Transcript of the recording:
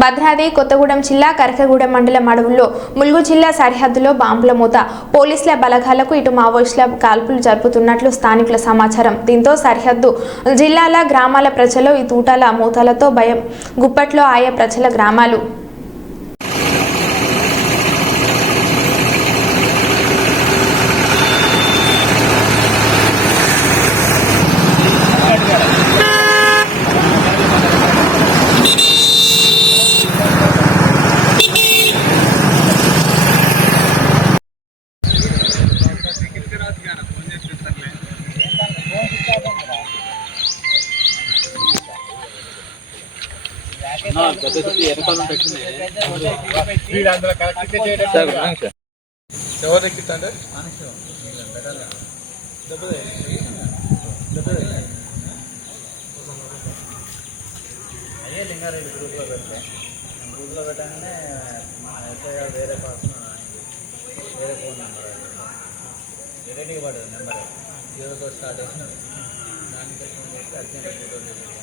భద్రాద్రి కొత్తగూడెం జిల్లా కరకగూడెం మండలం అడవుల్లో ములుగు జిల్లా సరిహద్దులో బాంబుల మూత. పోలీసుల బలగాలకు ఇటు మావోయిస్టుల కాల్పులు జరుపుతున్నట్లు స్థానికుల సమాచారం. దీంతో సరిహద్దు జిల్లాల గ్రామాల ప్రజలు ఈ తూటాల మూతలతో భయం. గుప్పట్లో ఆయా ప్రజల గ్రామాలు. ఎవరు ఎక్కిందంటే అయ్యే లింగారెడ్డి గ్రూప్లో పెడితే గ్రూప్లో పెట్టగానే మా ఎస్ఐ గారు వేరే పర్సన్ వేరే ఫోన్ నెంబర్ డైరెక్ట్గా పడదు నెంబర్ జీరోతో స్టార్ట్ చేసిన దానికి ఫోన్ చేస్తే అర్జెంట్